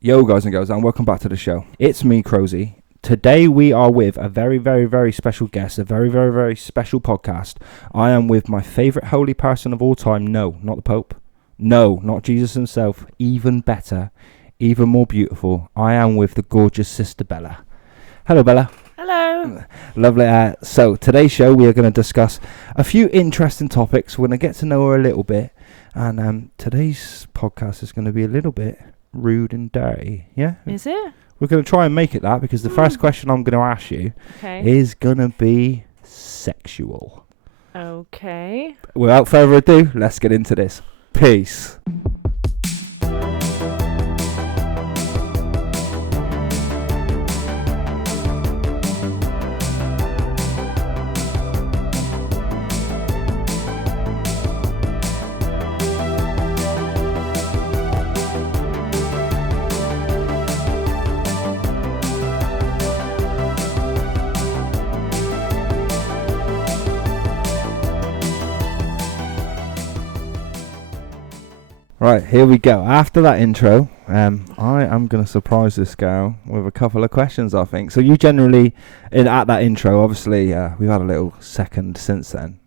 Yo guys and girls, and welcome back to the show. It's me, Crowzey. Today we are with a very, very, very special guest, a very, very, very special podcast. I am with my favourite holy person of all time. No, not the Pope. No, not Jesus himself. Even better, even more beautiful. I am with the gorgeous Sister Bella. Hello, Bella. Hello. Lovely. So today's show we are going to discuss a few interesting topics. We're going to get to know her a little bit. And today's podcast is going to be a little bit rude and dirty. Yeah? Is it? We're going to try and make it that because the first question I'm going to ask you is going to be sexual. Okay. Without further ado, let's get into this. Peace. Right, here we go. After that intro, I am going to surprise this girl with a couple of questions, I think. So you generally, at that intro, obviously, we've had a little second since then.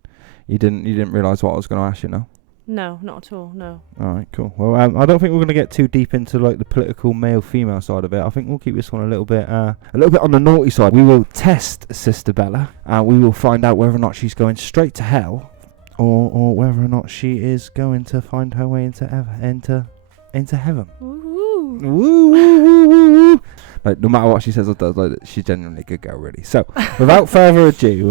You didn't realise what I was going to ask you, no? No, not at all, no. All right, cool. Well, I don't think we're going to get too deep into like the political male-female side of it. I think we'll keep this one a little bit on the naughty side. We will test Sister Bella, and we will find out whether or not she's going straight to hell, or whether or not she is going to find her way into heaven. Woo-hoo. Woo, woo, woo, woo, woo. Like, no matter what she says or does, like, she's genuinely a good girl, really. So, without further ado,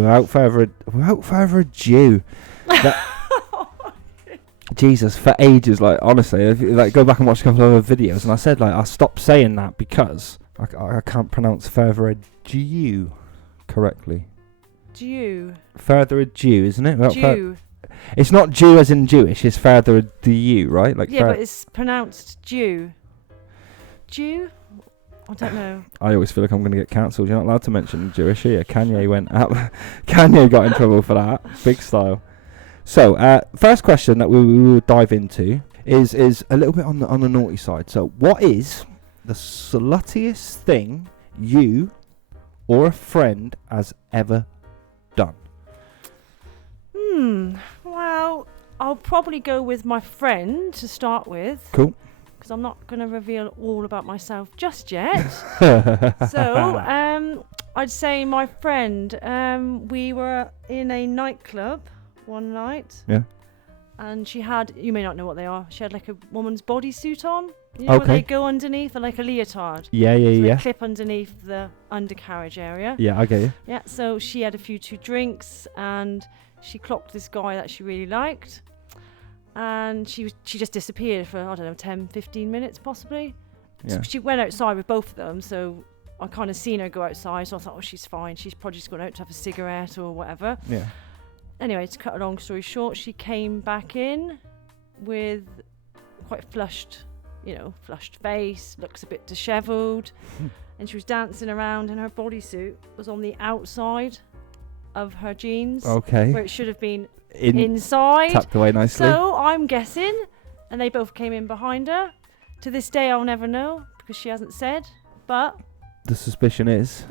Jesus, for ages, like, honestly, if you, like, go back and watch a couple of other videos, and I said, like, I stopped saying that because I can't pronounce further ado correctly. Jew. Further ado, isn't it? Jew. It's not Jew as in Jewish, it's further ado, right? Like yeah, but it's pronounced Jew. Jew? I don't know. I always feel like I'm going to get cancelled. You're not allowed to mention Jewish here. Kanye went up. Kanye got in trouble for that. Big style. So, first question that we will dive into is a little bit on the naughty side. So, what is the sluttiest thing you or a friend has ever done? Well, I'll probably go with my friend to start with. Cool. Because I'm not going to reveal all about myself just yet. So, I'd say my friend, we were in a nightclub one night. Yeah. And she had, you may not know what they are, she had like a woman's bodysuit on. You know, okay. Where they go underneath, like a leotard. Yeah. They clip underneath the undercarriage area. Yeah, I get you. Yeah, so she had a few drinks and she clocked this guy that she really liked. And she just disappeared for, I don't know, 10, 15 minutes possibly. Yeah. So she went outside with both of them, so I kind of seen her go outside, so I thought, oh, she's fine. She's probably just gone out to have a cigarette or whatever. Yeah. Anyway, to cut a long story short, she came back in with quite flushed face, looks a bit dishevelled, and she was dancing around, and her bodysuit was on the outside of her jeans, Okay. where it should have been inside. Tucked away nicely. So I'm guessing, and they both came in behind her. To this day, I'll never know because she hasn't said. But the suspicion is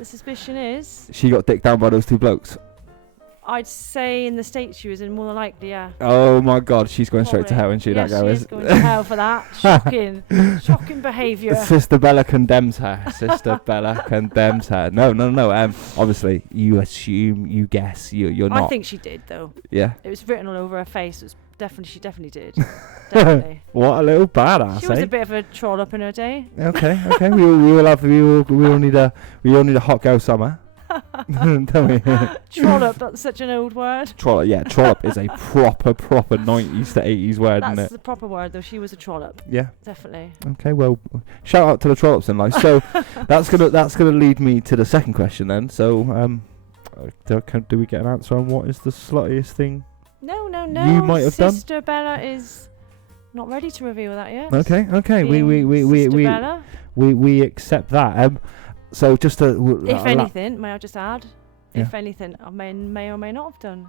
she got dicked down by those two blokes. I'd say in the States she was in, more than likely, yeah. Oh my God, she's going straight to hell, isn't she? Yeah, that girl is going to hell for that. Shocking behaviour. Sister Bella condemns her. Sister Bella condemns her. No. Obviously, you assume, you guess, you're not. I think she did, though. Yeah. It was written all over her face. She definitely did. Definitely. What a little badass. She was a bit of a troll up in her day. Okay. we all need a hot girl summer. Tell me. Trollop, that's such an old word. Trollop, yeah. Trollop is a proper 90s to 80s word, isn't it? That's the proper word, though. She was a trollop. Yeah. Definitely. Okay, well, shout out to the trollops in life. So that's gonna lead me to the second question then. So, do we get an answer on what is the sluttiest thing? No. You might have done. Sister Bella is not ready to reveal that yet. Okay. Bella. We accept that. So just to... if anything, may I just add? Yeah. If anything, I may or may not have done.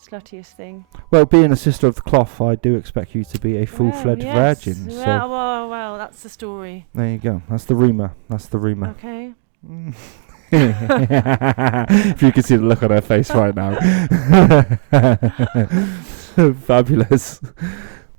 sluttiest thing. Well, being a sister of the cloth, I do expect you to be a full-fledged yes. virgin. Yeah, So well, that's the story. there you go. That's the rumour. Okay. If you could see the look on her face right now. Fabulous.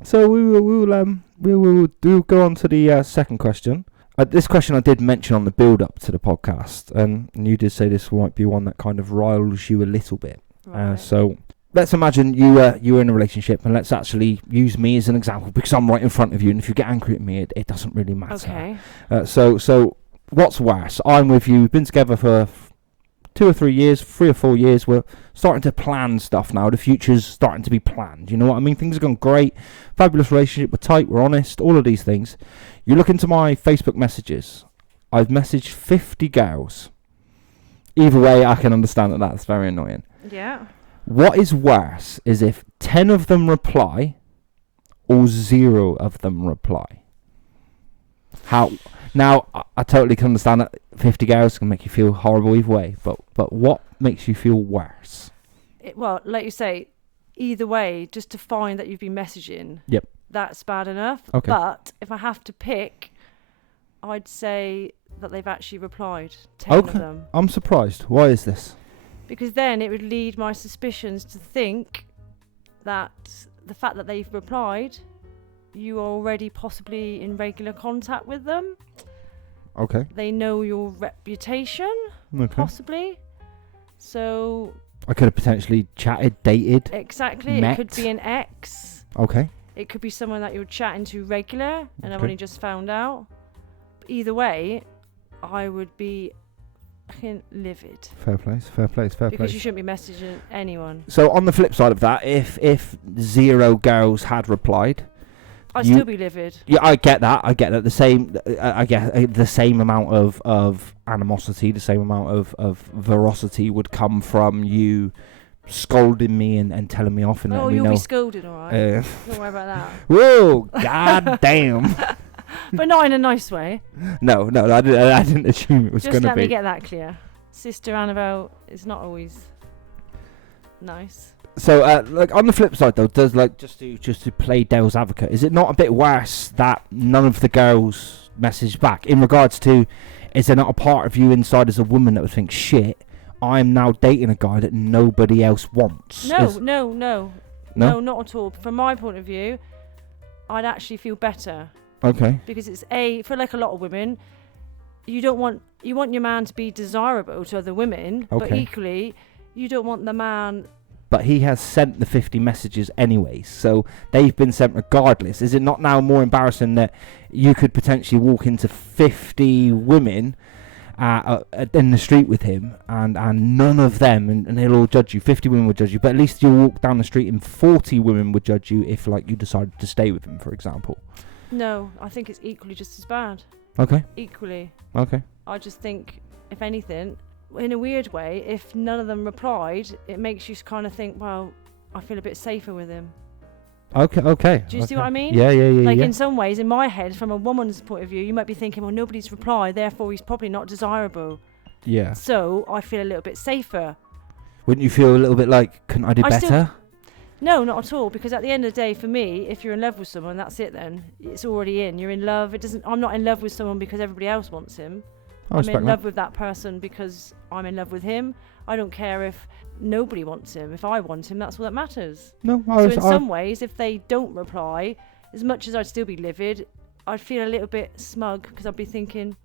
So we'll go on to the second question. This question I did mention on the build-up to the podcast, and you did say this might be one that kind of riles you a little bit. Right. So let's imagine you were in a relationship, and let's actually use me as an example because I'm right in front of you, and if you get angry at me, it doesn't really matter. Okay. So what's worse? I'm with you, we've been together for 2 or 3 years, 3 or 4 years. We're starting to plan stuff now. The future's starting to be planned. You know what I mean? Things have gone great. Fabulous relationship. We're tight. We're honest. All of these things. You look into my Facebook messages. I've messaged 50 girls. Either way, I can understand that that's very annoying. Yeah. What is worse is if 10 of them reply or 0 of them reply. How? Now, I totally can understand that 50 girls can make you feel horrible either way, but what makes you feel worse? Well, like you say, either way, just to find that you've been messaging, Yep. that's bad enough. Okay. But if I have to pick, I'd say that they've actually replied, 10 of them. I'm surprised. Why is this? Because then it would lead my suspicions to think that the fact that they've replied, you are already possibly in regular contact with them. Okay. They know your reputation, possibly. So I could have potentially chatted, dated. Exactly. met. It could be an ex. Okay. It could be someone that you're chatting to regular and I've only just found out. Either way, I would be fucking livid. Fair place. Because you shouldn't be messaging anyone. So on the flip side of that, if 0 girls had replied, I'd still be livid. Yeah, I get that. The same. I get the same amount of animosity, the same amount of ferocity would come from you scolding me and telling me off and letting me know. You'll be scolded, all right. Don't worry about that. Whoa, god damn. But not in a nice way. No, I didn't assume it was going to be. Just let me get that clear. Sister Annabelle is not always nice. So, like on the flip side though, does like just to play devil's advocate, is it not a bit worse that none of the girls messaged back in regards to? Is there not a part of you inside as a woman that would think, shit, I'm now dating a guy that nobody else wants? No, not at all. From my point of view, I'd actually feel better. Okay. Because it's for like a lot of women, you want your man to be desirable to other women, but equally, you don't want the man. But he has sent the 50 messages anyway, so they've been sent regardless. Is it not now more embarrassing that you could potentially walk into 50 women in the street with him and none of them, and they'll all judge you, 50 women would judge you, but at least you'll walk down the street and 40 women would judge you if like you decided to stay with him, for example? No, I think it's equally just as bad. Okay. Equally. Okay. I just think, if anything, in a weird way, if none of them replied, it makes you kind of think, well, I feel a bit safer with him. Okay. Do you see what I mean? Yeah. Like in some ways, in my head, from a woman's point of view, you might be thinking, well, nobody's replied, therefore he's probably not desirable. Yeah. So I feel a little bit safer. Wouldn't you feel a little bit like, couldn't I do better? No, not at all. Because at the end of the day, for me, if you're in love with someone, that's it. Then it's already in. You're in love. I'm not in love with someone because everybody else wants him. I'm in love with that person because I'm in love with him. I don't care if nobody wants him. If I want him, that's all that matters. No, some ways, if they don't reply, as much as I'd still be livid, I'd feel a little bit smug because I'd be thinking,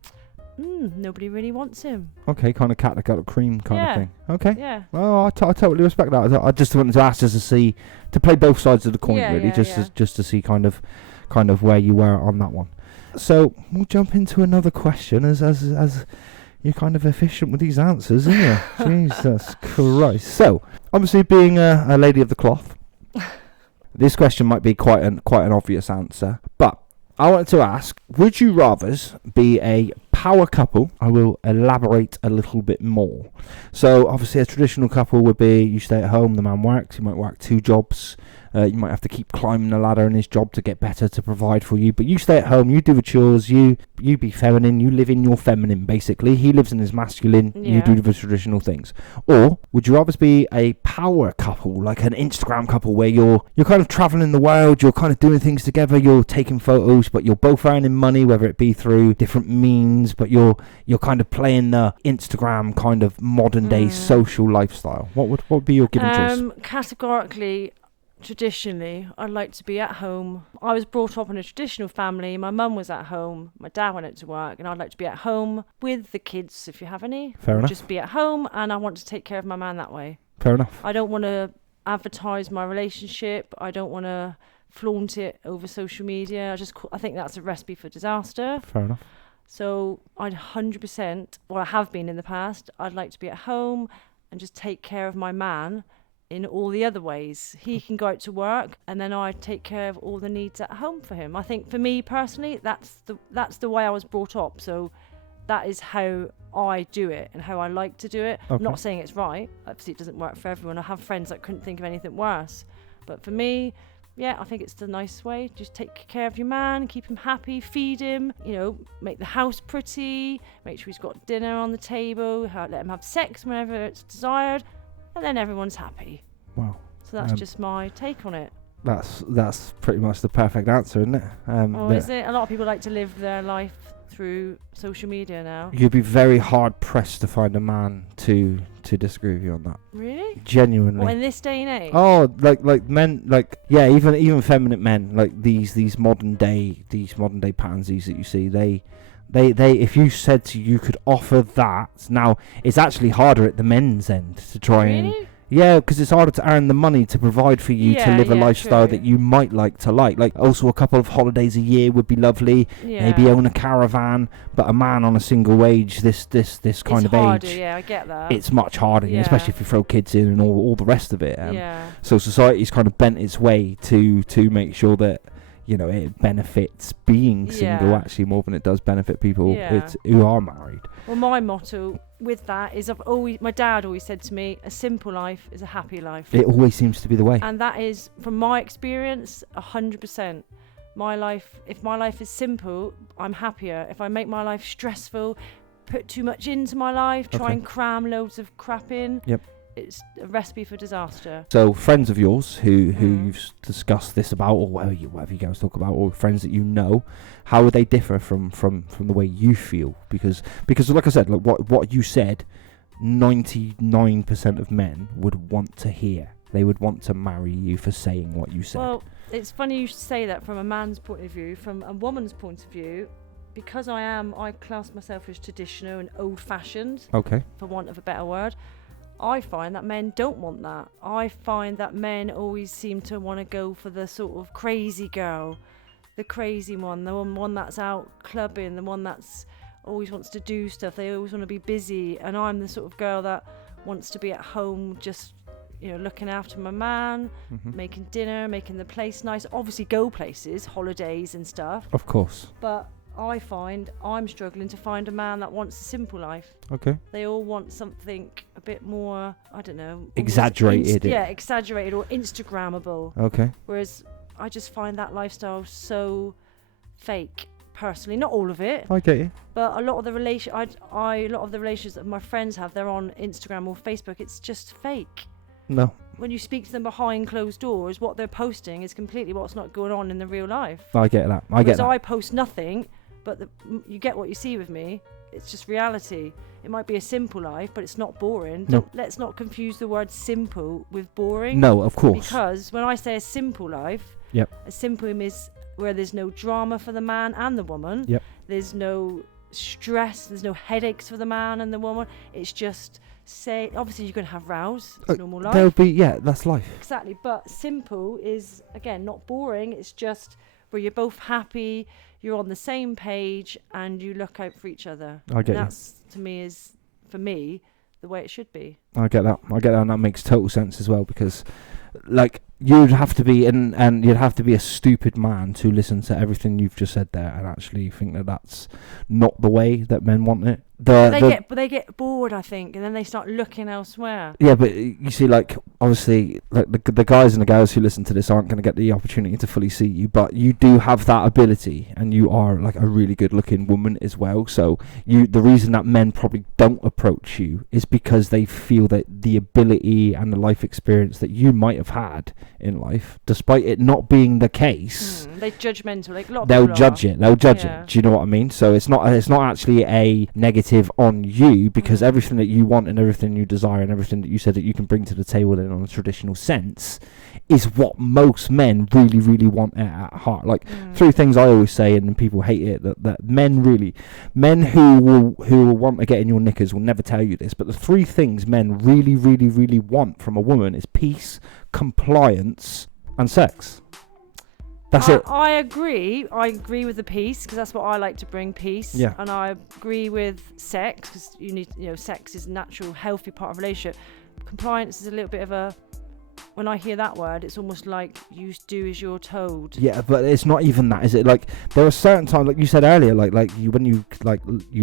nobody really wants him. Okay, kind of cat that got a cream kind of thing. Okay. Yeah. Well, I totally respect that. I just wanted to ask just to play both sides of the coin, really, just to see kind of where you were on that one. So we'll jump into another question as you're kind of efficient with these answers, aren't you? Jesus Christ. So obviously, being a lady of the cloth, this question might be quite an obvious answer, but I wanted to ask: would you rather be a power couple? I will elaborate a little bit more. So obviously, a traditional couple would be you stay at home, the man works. You might work 2 jobs. You might have to keep climbing the ladder in his job to get better to provide for you. But you stay at home, you do the chores, you be feminine, you live in your feminine, basically. He lives in his masculine, you do the traditional things. Or would you rather be a power couple, like an Instagram couple, where you're kind of traveling the world, you're kind of doing things together, you're taking photos, but you're both earning money, whether it be through different means, but you're kind of playing the Instagram kind of modern day social lifestyle? What would be your given choice? Categorically, traditionally, I'd like to be at home. I was brought up in a traditional family. My mum was at home, my dad went out to work, and I'd like to be at home with the kids, if you have any. Fair enough. Just be at home, and I want to take care of my man that way. Fair enough. I don't want to advertise my relationship. I don't want to flaunt it over social media. I think that's a recipe for disaster. Fair enough. So I'd 100%, or I have been in the past, I'd like to be at home and just take care of my man in all the other ways. He can go out to work, and then I take care of all the needs at home for him. I think for me personally, that's the way I was brought up. So that is how I do it and how I like to do it. Okay. I'm not saying it's right. Obviously, it doesn't work for everyone. I have friends that couldn't think of anything worse. But for me, yeah, I think it's the nice way. Just take care of your man, keep him happy, feed him, make the house pretty, make sure he's got dinner on the table, let him have sex whenever it's desired, and then everyone's happy. Wow. So that's just my take on it. That's pretty much the perfect answer, isn't it? Is it? A lot of people like to live their life through social media now. You'd be very hard pressed to find a man to disagree with you on that. Really? Genuinely. Well, in this day and age? Oh, like men, even feminine men, like these modern day pansies that you see, they if you said to you could offer that, now it's actually harder at the men's end to try and. Yeah, because it's harder to earn the money to provide for you to live a lifestyle that you might like to like. Like, also a couple of holidays a year would be lovely. Yeah. Maybe own a caravan. But a man on a single wage, this kind of harder, age, yeah, I get that. it's much harder, especially if you throw kids in and all the rest of it. So society's kind of bent its way to make sure that it benefits being single actually more than it does benefit people who are married. Well, my motto with that is my dad always said to me, a simple life is a happy life. It always seems to be the way. And that is, from my experience, 100%. My life, if my life is simple, I'm happier. If I make my life stressful, put too much into my life, try and cram loads of crap in, it's a recipe for disaster. So friends of yours who you've discussed this about, or whatever you guys talk about, or friends that you know, how would they differ from the way you feel? Because like I said, like what you said, 99% of men would want to hear. They would want to marry you for saying what you said. Well, it's funny you should say that from a man's point of view. From a woman's point of view, because I class myself as traditional and old-fashioned, for want of a better word, I find that men don't want that. I find that men always seem to want to go for the sort of crazy girl, the crazy one, the one that's out clubbing, the one that's always wants to do stuff. They always want to be busy. And I'm the sort of girl that wants to be at home just, looking after my man, making dinner, making the place nice. Obviously go places, holidays and stuff. Of course. But I find I'm struggling to find a man that wants a simple life. Okay. They all want something a bit more, I don't know. Exaggerated. Exaggerated or Instagrammable. Okay. Whereas I just find that lifestyle so fake, personally. Not all of it. I get you. But a lot of the relations that my friends have, they're on Instagram or Facebook. It's just fake. No. When you speak to them behind closed doors, what they're posting is completely what's not going on in the real life. I get that. I post nothing. But you get what you see with me. It's just reality. It might be a simple life, but it's not boring. No. Let's not confuse the word simple with boring. No, of course. Because when I say a simple life, a simple is where there's no drama for the man and the woman. Yep. There's no stress. There's no headaches for the man and the woman. It's just obviously you're going to have rows. It's normal life. There'll be, that's life. Exactly. But simple is, again, not boring. It's just where you're both happy, you're on the same page, and you look out for each other. I get that's, to me, is, for me, the way it should be. I get that. And that makes total sense as well, because, like, you'd have to be and you'd have to be a stupid man to listen to everything you've just said there and actually think that that's not the way that men want it. They get bored, I think, and then they start looking elsewhere. Yeah, but you see, like, obviously, like the guys and the girls who listen to this aren't going to get the opportunity to fully see you, but you do have that ability, and you are like a really good-looking woman as well. So the reason that men probably don't approach you is because they feel that the ability and the life experience that you might have had in life, despite it not being the case, They're judgmental. Like a lot of they'll people judge are. it. They'll judge it. Do you know what I mean? So it's not actually a negative on you, because everything that you want and everything you desire and everything that you said that you can bring to the table in on a traditional sense is what most men really, really want at heart. Like 3 things I always say, and people hate it, that men who will want to get in your knickers will never tell you this, but the 3 things men really, really, really want from a woman is peace, compliance, and sex. That's it. I agree. I agree with the peace, because that's what I like to bring, peace. Yeah. And I agree with sex, because sex is a natural, healthy part of a relationship. Compliance is a little bit of a. When I hear that word, it's almost like you do as you're told. Yeah, but it's not even that, is it? Like, there are certain times, like you said earlier, when you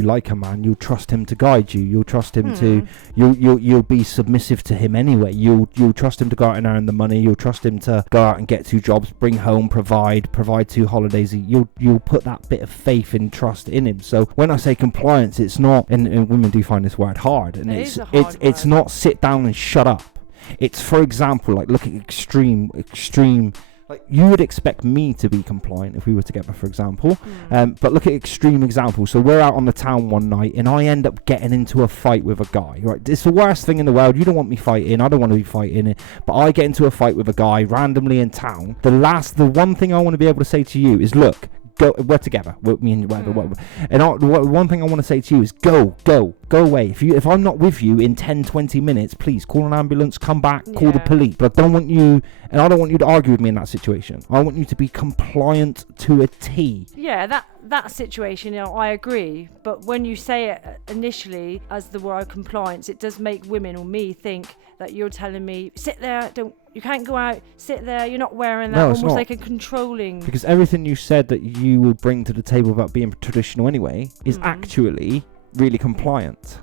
like a man, you'll trust him to guide you. You'll trust him to. You'll be submissive to him anyway. You'll trust him to go out and earn the money. You'll trust him to go out and get 2 jobs, bring home, provide 2 holidays. You'll put that bit of faith and trust in him. So when I say compliance, it's not, and women do find this word hard, and it's not sit down and shut up. It's, for example, like, look at extreme, like, you would expect me to be compliant if we were together, for example, but look at extreme examples. So we're out on the town one night and I end up getting into a fight with a guy, right? It's the worst thing in the world. You don't want me fighting. I don't want to be fighting, but I get into a fight with a guy randomly in town. The one thing I want to be able to say to you is, look, we're together, me and whatever. And one thing I want to say to you is go away. If I'm not with you in 10-20 minutes, please call an ambulance, come back, call the police. But I don't want you to argue with me in that situation. I want you to be compliant to a T. Yeah, that situation, I agree. But when you say it initially as the word compliance, it does make women or me think that you're telling me, sit there, you can't go out, sit there, you're not wearing that. No, almost like a controlling. Because everything you said that you will bring to the table about being traditional anyway is actually really compliant.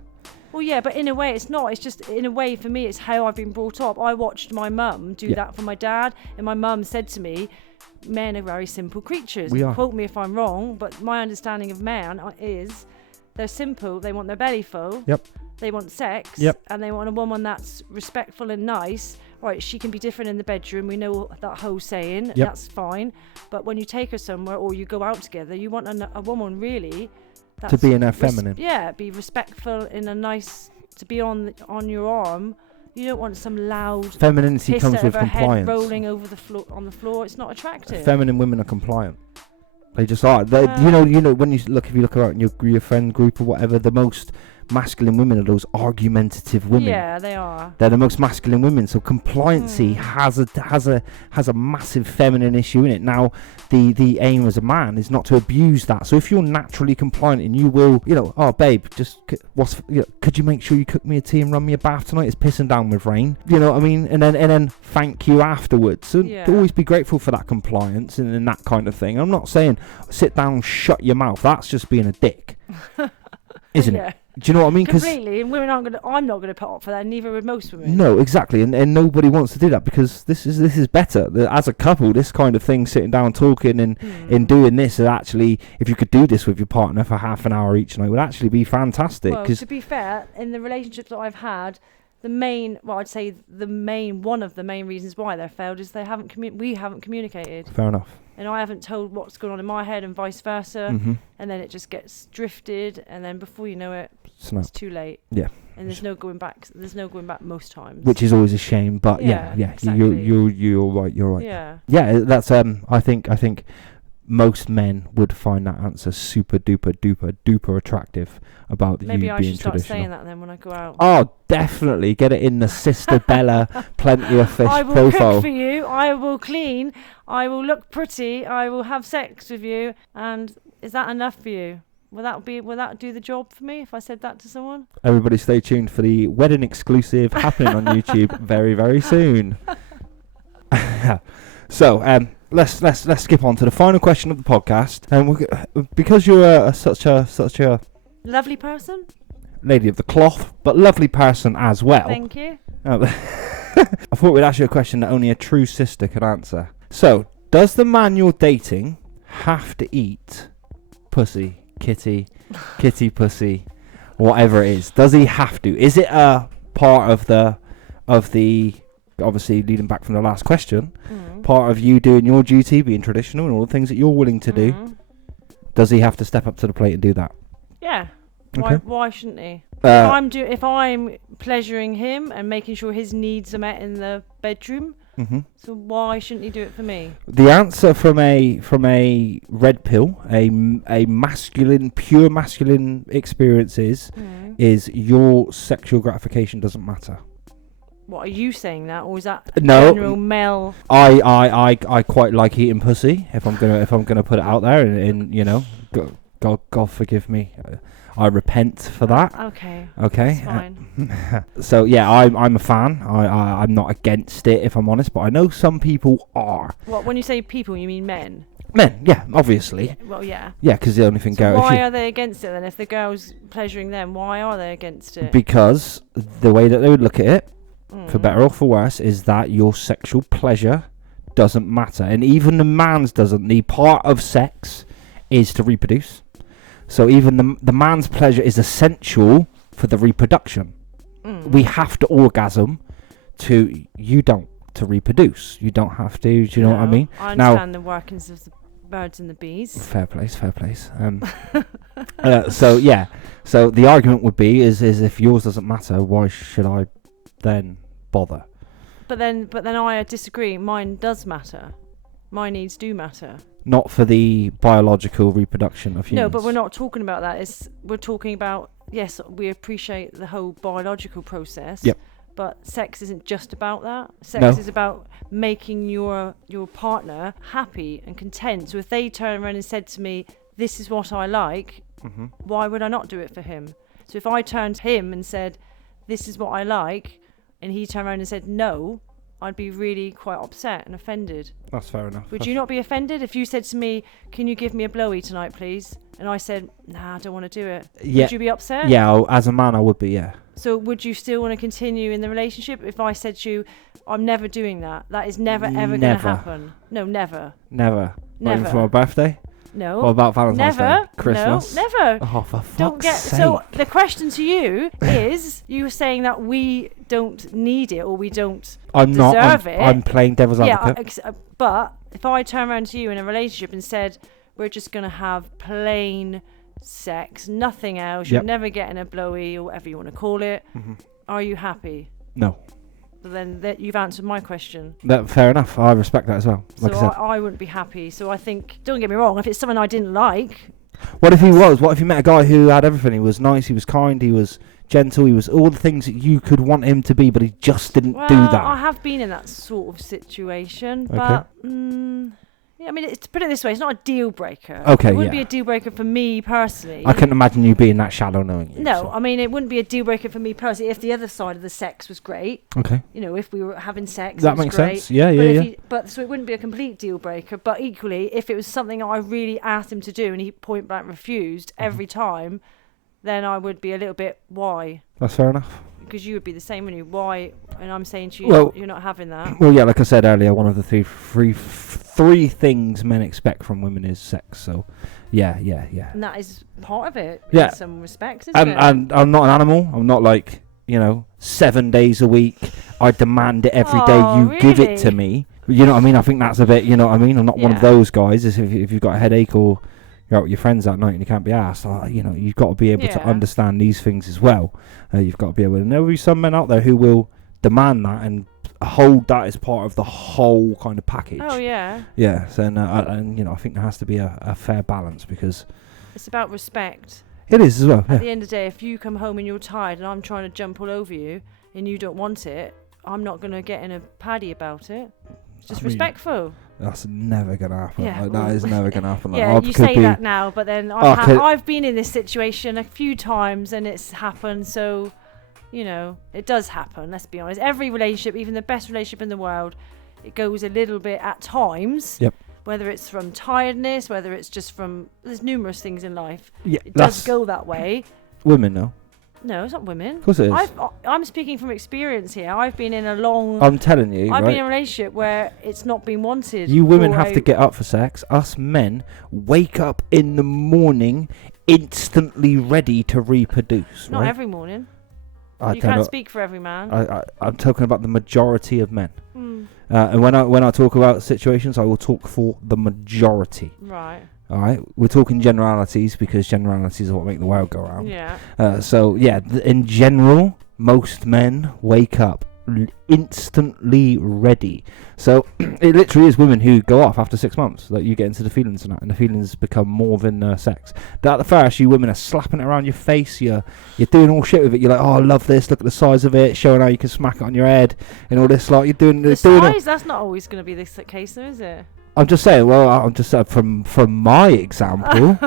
Well, yeah, but in a way it's not. It's just, in a way, for me, it's how I've been brought up. I watched my mum do that for my dad, and my mum said to me, men are very simple creatures. We are. Quote me if I'm wrong, but my understanding of man is they're simple. They want their belly full. Yep. They want sex. Yep. And they want a woman that's respectful and nice. Right, she can be different in the bedroom. We know that whole saying. Yep. That's fine. But when you take her somewhere or you go out together, you want a woman really that's to be in her feminine. Be respectful in a nice, to be on your arm. You don't want some loud femininity comes with compliance. Head rolling over the floor on the floor. It's not attractive. Feminine women are compliant. They just are. You know when if you look around your friend group or whatever, the most masculine women are those argumentative women. Yeah, they are. They're the most masculine women. So compliancy has a massive feminine issue in it. Now, the aim as a man is not to abuse that. So if you're naturally compliant and you will, oh babe, just could you make sure you cook me a tea and run me a bath tonight? It's pissing down with rain. You know what I mean? And then thank you afterwards. So always be grateful for that compliance and that kind of thing. I'm not saying sit down, shut your mouth. That's just being a dick, isn't it? Do you know what I mean? Completely, and women I'm not going to put up for that, neither would most women. No, exactly, and nobody wants to do that because this is better. As a couple, this kind of thing, sitting down, talking, and doing this, is actually, if you could do this with your partner for half an hour each night, would actually be fantastic. Well, to be fair, in the relationships that I've had, one of the main reasons why they're failed is we haven't communicated. Fair enough. And I haven't told what's going on in my head and vice versa. And then it just gets drifted, and then before you know it, it's too late. Yeah. And there's no going back. There's no going back most times. Which is always a shame, but yeah. Exactly. You're right. You're right. Yeah. Yeah, that's I think most men would find that answer super duper attractive about Maybe you I being should start traditional. saying that then when I go out. Oh, definitely get it in the Sister Bella Plenty of Fish I will profile. cook for you. I will clean. I will look pretty. I will have sex with you. And is that enough for you? Will that do the job for me if I said that to someone? Everybody stay tuned for the wedding exclusive happening on YouTube very, very soon. So let's skip on to the final question of the podcast, and because you're such a Lovely person. lady of the cloth, but lovely person as well. Thank you. I thought we'd ask you a question that only a true sister could answer. So, does the man you're dating have to eat pussy, kitty pussy, whatever it is? Does he have to? Is it a part of the obviously leading back from the last question, part of you doing your duty, being traditional and all the things that you're willing to do? Does he have to step up to the plate and do that? Yeah. Okay. Why shouldn't he? Uh, If I'm pleasuring him and making sure his needs are met in the bedroom, so why shouldn't he do it for me? The answer from a red pill, a masculine, pure masculine experience is your sexual gratification doesn't matter. What are you saying that, or is that No, general male? I quite like eating pussy. If I'm gonna put it out there, and you know, God forgive me. I repent for that. Okay. Okay. That's fine. So yeah, I'm a fan. I'm not against it, if I'm honest, but I know some people are. What, when you say people, you mean men? Men, yeah, obviously. Yeah, well, yeah. Yeah, because the only thing So why are they against it then? If the girl's pleasuring them, why are they against it? Because the way that they would look at it, for better or for worse, is that your sexual pleasure doesn't matter, and even the man's doesn't. The part of sex is to reproduce. So even the man's pleasure is essential for the reproduction. We have to orgasm to reproduce. You don't have to. Do you know what I mean? I understand the workings of the birds and the bees. Fair place. So yeah. So the argument would be is if yours doesn't matter, why should I then bother? But then I disagree. Mine does matter. My needs do matter. Not for the biological reproduction of humans. No, but we're not talking about that. We're talking about, yes, we appreciate the whole biological process. Yep. But sex isn't just about that. Sex is about making your partner happy and content. So if they turn around and said to me, this is what I like, why would I not do it for him? So if I turned to him and said, this is what I like, and he turned around and said no, I'd be really quite upset and offended. That's fair enough. Would you not be offended if you said to me, can you give me a blowy tonight, please? And I said, nah, I don't want to do it. Yeah. Would you be upset? Yeah, as a man, I would be, yeah. So would you still want to continue in the relationship if I said to you, I'm never doing that? That is never, ever going to happen. No, never. Never. Not even Never. for my birthday? No. What about Valentine's Never. Day? Christmas? No, never. Oh, for fuck's Don't get. sake. So the question to you is, you were saying that we don't need it or we don't deserve it. I'm playing devil's advocate. Yeah, but if I turn around to you in a relationship and said, we're just going to have plain sex, nothing else, you're never getting a blowy or whatever you want to call it, are you happy? No. But then you've answered my question. Fair enough. I respect that as well. Like so I said. I wouldn't be happy. So I think, don't get me wrong, if it's something I didn't like. What if he was? What if you met a guy who had everything? He was nice, he was kind, he was gentle, he was all the things that you could want him to be, but he just didn't do that. I have been in that sort of situation, but yeah, I mean, to put it this way, it's not a deal breaker. Okay, it wouldn't be a deal breaker for me personally. I couldn't imagine you being that shallow knowing you. No, so. I mean, it wouldn't be a deal breaker for me personally if the other side of the sex was great. Okay. You know, if we were having sex, that it was makes great. sense. Yeah. But so it wouldn't be a complete deal breaker. But equally, if it was something I really asked him to do and he point blank refused every time, then I would be a little bit, why? That's fair enough. Because you would be the same, wouldn't you? Why? And I'm saying to you, well, you're not having that. Well, yeah, like I said earlier, one of the three things men expect from women is sex. So, yeah. And that is part of it. Yeah. In some respects, isn't it? And I'm not an animal. I'm not like, 7 days a week. I demand it every day. You give it to me. You know what I mean? I think that's a bit, you know what I mean? I'm not one of those guys. If you've got a headache or you're out with your friends that night and you can't be asked, you've got to be able to understand these things as well. You've got to be able to. And there will be some men out there who will demand that and hold that as part of the whole kind of package. Oh, yeah. Yeah. So, and I think there has to be a fair balance because it's about respect. It is as well. At the end of the day, if you come home and you're tired and I'm trying to jump all over you and you don't want it, I'm not going to get in a paddy about it. It's just respectful. That's never going to happen. Yeah, that is never going to happen. Yeah, you say that now, but then I've been in this situation a few times and it's happened. So, it does happen. Let's be honest. Every relationship, even the best relationship in the world, it goes a little bit at times. Yep. Whether it's from tiredness, whether it's just from, there's numerous things in life. Yeah, It does go that way. Women, though. No, it's not women. Of course it is. I'm speaking from experience here. I've been in a long. I'm telling you, I've right? been in a relationship where it's not been wanted. You women have to get up for sex. Us men wake up in the morning instantly ready to reproduce. Not right? every morning. I You don't can't know. speak for every man. I'm talking about the majority of men. Mm. And when I talk about situations, I will talk for the majority. Right. All right, we're talking generalities because generalities are what make the world go round. Yeah. So yeah, in general, most men wake up instantly ready. So it literally is women who go off after 6 months that you get into the feelings and that, and the feelings become more than sex. That at the first, you women are slapping it around your face. You're doing all shit with it. You're like, oh, I love this. Look at the size of it. Showing how you can smack it on your head and all this. Like you're doing The doing size. That's not always going to be the case, though, is it? I'm just saying. Well, I'm just from my example.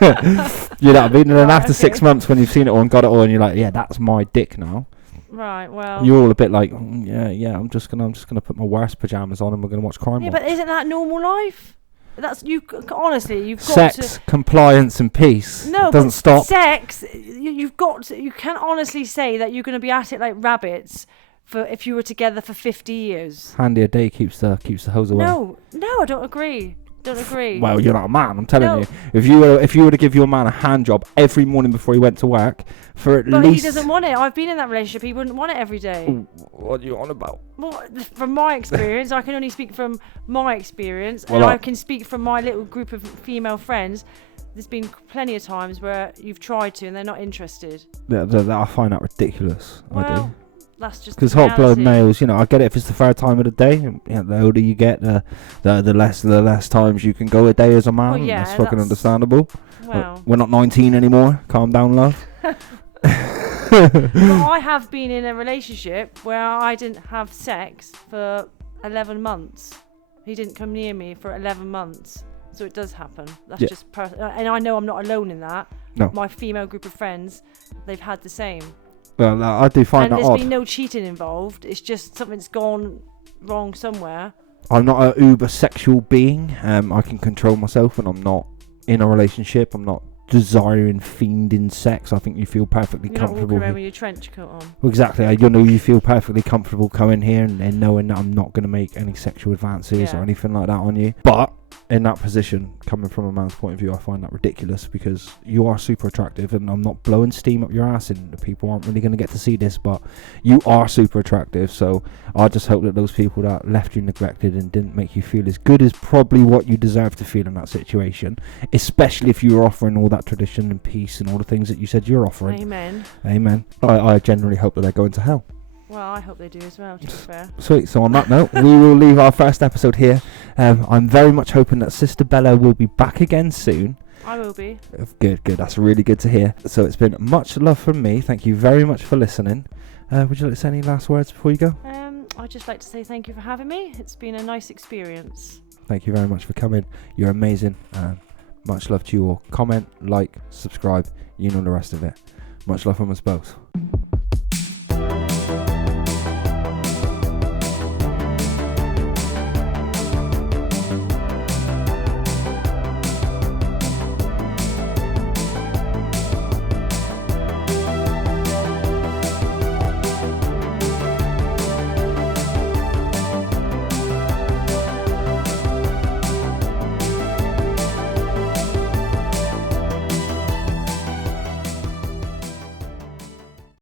You know what I mean? And then after 6 months, when you've seen it all and got it all, and you're like, yeah, that's my dick now. Right. Well. You're all a bit like, yeah. I'm just gonna put my worst pajamas on and we're gonna watch crime. Yeah, watch. but isn't that normal life? That's you. Honestly, you've got Sex, to. compliance, and peace. No, It doesn't but stop. sex. You've got to. You can't honestly say that you're going to be at it like rabbits for if you were together for 50 years. Handy a day keeps the hose away. No, I don't agree. Don't agree. Well, you're not a man. I'm telling No. you. If you were to give your man a hand job every morning before he went to work for at But least. he doesn't want it. I've been in that relationship. He wouldn't want it every day. What are you on about? Well, from my experience, I can only speak from my experience, Well, and I can speak from my little group of female friends. There's been plenty of times where you've tried to and they're not interested. I find that ridiculous. I do. Well, that's just Because the hot blood reality. males, you know, I get it if it's the third time of the day. You know, the older you get, the less times you can go a day as a man. Well, yeah, that's fucking that's- understandable. Well, We're not 19 anymore. Calm down, love. but I have been in a relationship where I didn't have sex for 11 months. He didn't come near me for 11 months. So it does happen. That's Yeah. just and I know I'm not alone in that. No. My female group of friends, they've had the same. Well, I do find And that there's odd. been no cheating involved. It's just something's gone wrong somewhere. I'm not an uber sexual being. I can control myself when I'm not in a relationship. I'm not desiring, fiending sex. I think you feel perfectly You're not comfortable. walking around here. with your trench coat on. Well, exactly. You feel perfectly comfortable coming here and knowing that I'm not going to make any sexual advances Yeah. or anything like that on you. But in that position, coming from a man's point of view, I find that ridiculous because you are super attractive, and I'm not blowing steam up your ass, and the people aren't really going to get to see this, but you are super attractive. So I just hope that those people that left you neglected and didn't make you feel as good as probably what you deserve to feel in that situation, especially if you were offering all that tradition and peace and all the things that you said you're offering. Amen. Amen. I generally hope that they're going to hell. Well, I hope they do as well, to be fair. Sweet. So on that note, we will leave our first episode here. I'm very much hoping that Sister Bella will be back again soon. I will be. Good. That's really good to hear. So it's been much love from me. Thank you very much for listening. Would you like to say any last words before you go? I'd just like to say thank you for having me. It's been a nice experience. Thank you very much for coming. You're amazing. Much love to you all. Comment, like, subscribe. You know the rest of it. Much love from us both.